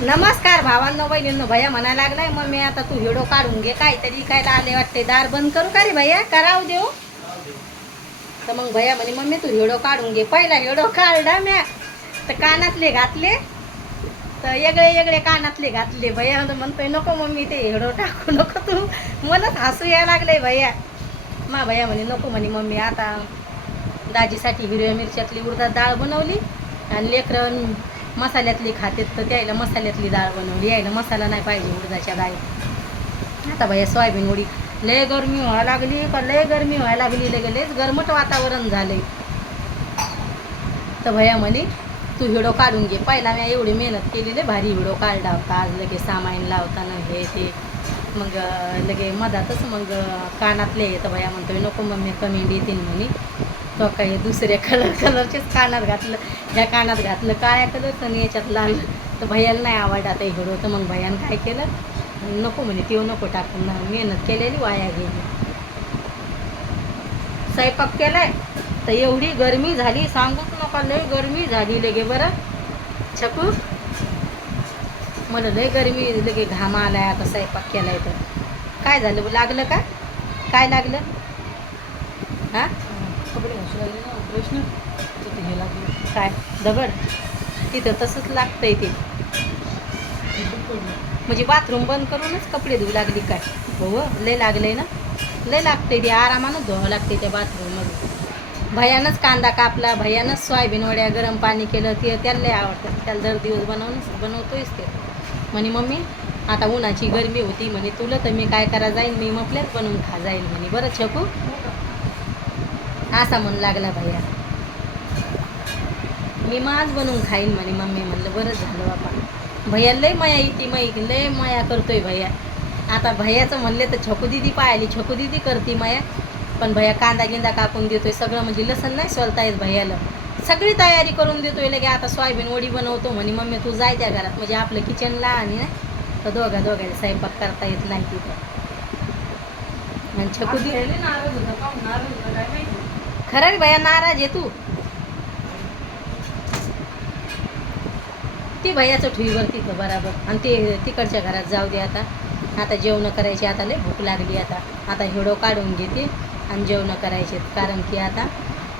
नमस्कार भावांनो बहिणींनो. भैया म्हणायला लागलाय मग मी आता तू व्हिडिओ काढून घे, काहीतरी काय आले वाटते. दार बंद करू का रे भैया, कराव देऊ. तर मग भैया म्हणे मम्मी तू व्हिडिओ काढून घे. पहिला व्हिडिओ काढला म्या तर कानातले घातले, तर वेगळे वेगळे कानातले घातले. भैया म्हणतोय नको मम्मी ते व्हिडिओ टाकू नको तू. मलाच हसू यायला लागले भैया. भैया म्हणे नको म्हणे मम्मी. आता दाजीसाठी हिरव्या मिरच्यातली उडदाची डाळ बनवली आणि लेकरं मसाल्यातली खातेत तर त्याला मसाल्यातली डाळ बनवली. यायला मसाला नाही पाहिजे उडदाच्या डाळी. आता भैया सोयाबीन वडी. लय गरमी व्हायला लागली का लय गरमी व्हायला लागली, लगेच गरमट वातावरण झालंय. तर भैया म्हणे तू व्हिडिओ काढून घे. पहिला मी एवढी मेहनत केलेली, भारी व्हिडिओ काढला होता. आज लगे सामान लावताना हे ते, मग लगे मधातच मग कानातले. तर भैया म्हणतोय नको मम्मी कमेंट येतील म्हणे. तो काही दुसऱ्या कलरचेच कानात घातलं, ह्या कानात घातलं काळ्या कलरचं आणि याच्यात लाल. तर भैयाला नाही आवडला आता व्हिडिओ. तर मग भैयानं काय केलं, नको म्हणे ते नको टाकून, मेहनत केलेली वाया गेली. स्वयंपाक केलाय तर एवढी गरमी झाली सांगूच नका. लय गरमी झाली लगे बरं छकू. मला लय गरमी लगे घाम आलाय. आता स्वयंपाक केलाय तर काय झालं, लागलं का, काय लागलं हां? कपडे घासू लागले ना प्रश्न, तर ते हे लागले काय दगड तिथं तसंच लागतंय ते. पडलं. म्हणजे बाथरूम बंद करूनच कपडे धुवू लागली काय? हो लय लागलंय ना, लय लागतंय ते. आरामानच धुवावं लागते त्या बाथरूममध्ये. भयानच कांदा कापला, भयानच सोयाबीन वड्या गरम पाणी केलं. ते त्याला लय आवडतं, त्याला दर दिवस बनवतोयच ते. म्हणे मम्मी आता उन्हाची गरमी होती म्हणे तुला, तर मी काय करा जाईल, मी म्हटल्याच बनवून खा जाईल म्हणे. बरं छकू असा म्हणू लागला भैया. मी आज बनवून खाईन म्हणे मम्मी. म्हणलं बरं झालं बापा. भैया लय माया येते, लय माया करतोय भैया. आता भैयाचं म्हणले तर छकू दिदी पाहिली, छकू दिदी करते माया. पण भैया कांदा गिंदा कापून देतोय सगळं, म्हणजे लसण नाही सोलता येत भैयाला. सगळी तयारी करून देतोय. लगे आता सोयाबीन वडी बनवतो म्हणे मम्मी तू जाय त्या घरात. म्हणजे आपलं किचन लहान आहे ना, तर दोघांना स्वयंपाक करता येत नाही तिथं. आणि छकू दिदी नाराज होता का, नाराज होता काय माहिती. खरं रे भैया नाराज आहे तू. ते भैयाचं ठुईवर तिथं बराबर. आणि ते तिकडच्या घरात जाऊ दे. आता जेवणं करायची. आता लय भूक लागली. आता व्हिडिओ काढून घेते आणि जेवणं करायचे, कारण की आता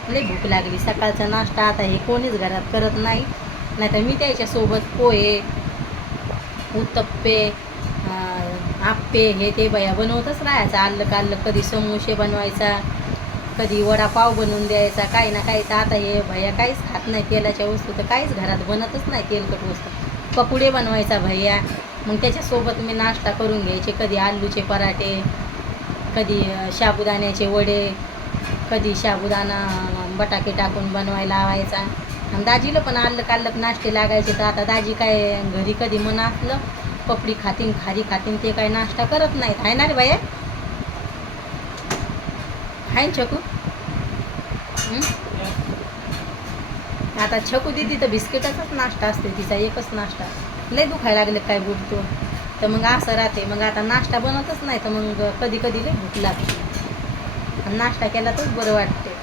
लय भूक लागली. सकाळचा नाश्ता आता हे कोणीच घरात करत नाही, नाहीतर मी त्याच्यासोबत पोहे उत्तप्पे आप्पे हे ते भैया बनवतच राहायचं. आल्लं कधी समोसे बनवायचा, कधी वडापाव बनवून द्यायचा, काही ना काही. तर आता हे भैया काहीच खात नाही तेलाच्या वस्तू, तर काहीच घरात बनतच नाही तेलकट वस्तू. पकोडे बनवायचा भैया, मग त्याच्यासोबत मी नाश्ता करून घ्यायचे. कधी आलूचे पराठे, कधी साबुदाण्याचे वडे, कधी साबुदाणा बटाटे टाकून बनवायला लावायचा. आणि दाजीला पण आल्लक नाश्ते लागायचे. तर आता दाजी काय घरी कधी मन असलं पपडी खातीन खारी खातीन, ते काय नाश्ता करत नाहीत. आहे ना रे भैया, आहे ना छकू? आता छकू दिदी तर बिस्किटाचाच नाश्ता असते तिचा, एकच नाश्ता. लय दुखायला लागले काय बोलतो, तर मग असं राहते. मग आता नाश्ता बनतच नाही, तर मग कधी कधी लय भूक लागते. आणि नाश्ता केला तरच बरं वाटते.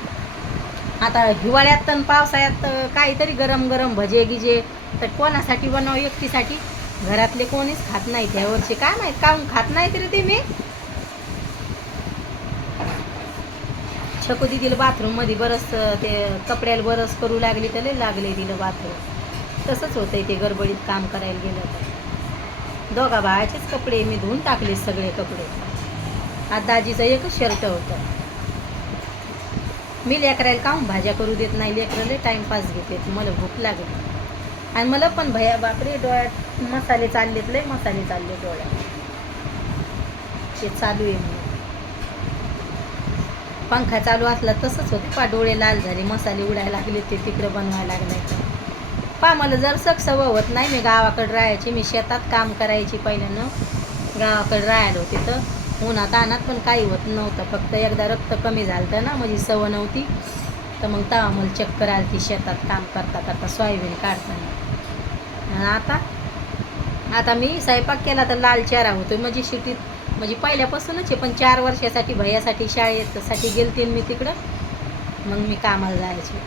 आता हिवाळ्यात तर पावसाळ्यात काहीतरी गरम गरम भजे गिजे तर कोणासाठी बनव, एकटीसाठी. घरातले कोणीच खात नाही त्यावरचे. काय माहीत काहून खात नाही तरी ते. मी छकू दिदीला बाथरूममध्ये बरंच ते कपड्याला बरंच करू लागली, तर लय लागले तिला बाथरूम. तसंच होतंय ते गडबडीत काम करायला गेलं तर. दोघा बाळाचेच कपडे मी धुवून टाकले सगळे कपडे. आज दाजीचं एकच शर्ट होतं. मी लेकरायला काहून भाज्या करू देत नाही, लेकरं लय टाईमपास घेते. मला भूक लागली. आणि मला पण भया बापरे डोळ्यात मसाले चाललेत, लय मसाले चालले डोळ्यात. ते चालू आहे म्हणून पंखा चालू असला तसंच होते. डोळे लाल झाले, मसाले उडायला लागले, ते तिकडं बनवायला लागले. मला जर सवय होत नाही. मी गावाकडे राहायची, मी शेतात काम करायची पहिल्यानं. गावाकडे राहायला होते तर उन्हात आणत पण काही होत नव्हतं. फक्त एकदा रक्त कमी झालं ना, माझी सवय नव्हती, तर मग तेव्हा मला चक्कर आली ती शेतात काम करतात. आता सोयाबीन काढताना. आता मी स्वयंपाक केला तर लाल चेहरा होतो. माझी शिटीत म्हणजे पहिल्यापासूनच आहे. पण 4 वर्षासाठी भैयासाठी शाळेसाठी गेलते मी तिकडं. मग मी कामाला जायचे.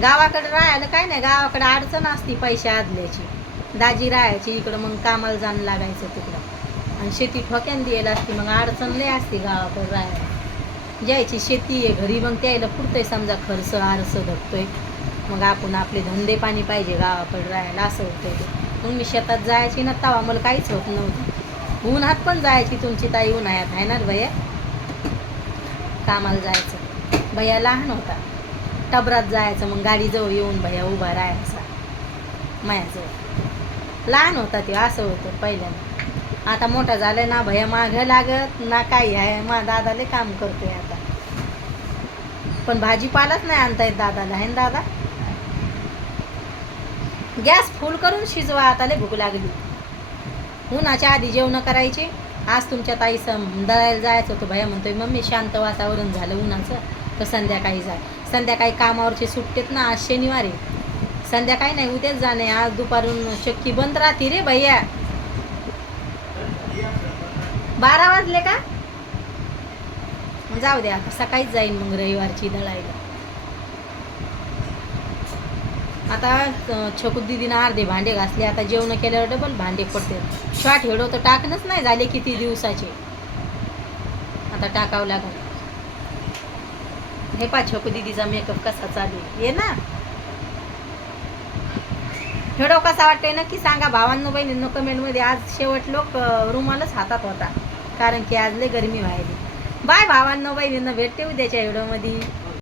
गावाकडे राहायला काय नाही, गावाकडे अडचण असती पैसे आदल्याची. दाजी राहायची इकडं, मग कामाला जाणं लागायचं तिकडं. आणि शेती ठोक्यान द्यायला असते, मग अडचण लय असते गावाकडे राहायला. ज्याची शेती आहे घरी, मग त्याला पुरतंय समजा खर्च आरसं धरतोय. मग आपण आपले धंदे पाणी पाहिजे गावाकडे राहायला, असं होतं ते. मग मी शेतात जायची ना तेव्हा मला काहीच होत नव्हतं. उन्हात पण जायची तुमची ताई उन्हाळ्यात आहे ना भैया, कामाला जायचं. भैया लहान होता, टबरात जायचं, मग गाडीजवळ येऊन भैया उभा राहायचा माझ्याजवळ. लहान होता ते, असं होतं पहिल्यांदा. आता मोठा झालाय ना भैया मागं लागत ना काही आहे. मा दादाले काम करतोय आता, पण भाजीपालाच नाही आणता येत दादाला, आहे ना दादा. गॅस फुल करून शिजवा, आता लय भूक लागली. उन्हाच्या आधी जेवण करायचे. आज तुमच्या ताई दळायला जायचं होतं. भैया म्हणतोय मम्मी शांत वातावरण झालं उन्हाचं, तर संध्याकाळी जाय. संध्याकाळी कामावरचे सुट्टेत ना, आज शनिवार आहे. संध्याकाळी नाही, उद्याच जाणे. आज दुपारून शक्की बंद राहते रे भैया. 12 वाजले का? मग जाऊ द्या, आता सकाळीच जाईन मग रविवारची दळायला. आता छकू दीदीनं अर्धे भांडे घासले. आता जेवण केल्यावर डबल भांडे पडते. शॉर्ट व्हिडिओ तर टाकणंच नाही झाले किती दिवसाचे, आता टाकावं लागेल. हे पा छकू दीदीचा मेकअप कसा चालू आहे ये ना. व्हिडिओ कसा वाटतंय नक्की सांगा भावांनो बहिणींनो कमेंटमध्ये. आज शेवट लोक रुमालच हातात होता, कारण की आज लय गरमी व्हायली. बाय भावांनो बहिणींनो, भेटते उद्याच्या व्हिडिओमध्ये.